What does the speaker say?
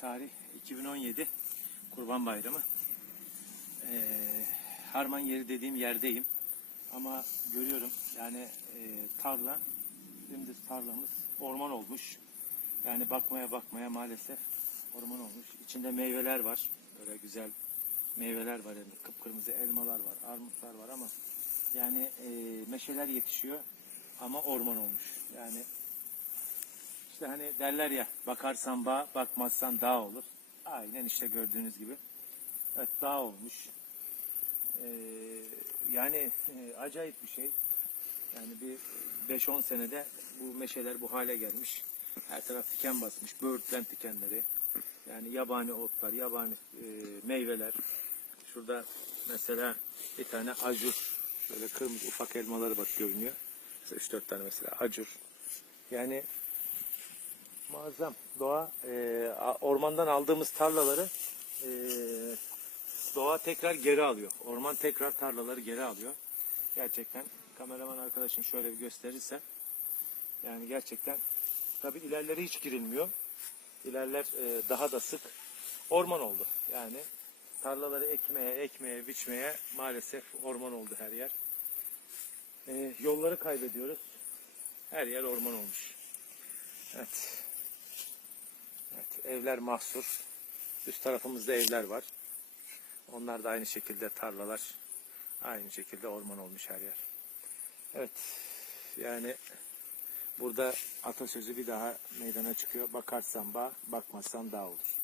Tarih 2017 Kurban Bayramı. Ee, Harman yeri dediğim yerdeyim. Ama görüyorum yani e, tarla, dümdüz tarlamız orman olmuş. Yani bakmaya bakmaya maalesef orman olmuş. İçinde meyveler var. Böyle güzel meyveler var. Yani kıpkırmızı elmalar var, armutlar var ama yani e, meşeler yetişiyor ama orman olmuş. Yani işte hani derler ya bakarsan bağ, bakmazsan dağ olur. Aynen işte gördüğünüz gibi. Evet dağ olmuş. Ee, yani e, acayip bir şey. Yani bir 5-10 senede bu meşeler bu hale gelmiş. Her taraf diken basmış. Böğürtlen dikenleri. Yani yabani otlar, yabani e, meyveler. Şurada mesela bir tane acur. Şöyle kırmızı ufak elmaları bak görünüyor. Mesela 3-4 tane mesela acur. Yani Muazzam. Doğa e, ormandan aldığımız tarlaları e, doğa tekrar geri alıyor. Orman tekrar tarlaları geri alıyor. Gerçekten kameraman arkadaşım şöyle bir gösterirse yani gerçekten tabi ilerleri hiç girilmiyor. İlerler e, daha da sık orman oldu. Yani tarlaları ekmeye, ekmeye, biçmeye maalesef orman oldu her yer. E, yolları kaybediyoruz. Her yer orman olmuş. Evet, evler mahsur. Üst tarafımızda evler var. Onlar da aynı şekilde tarlalar. Aynı şekilde orman olmuş her yer. Evet. Yani burada atasözü bir daha meydana çıkıyor. Bakarsan bağ, bakmazsan dağ olur.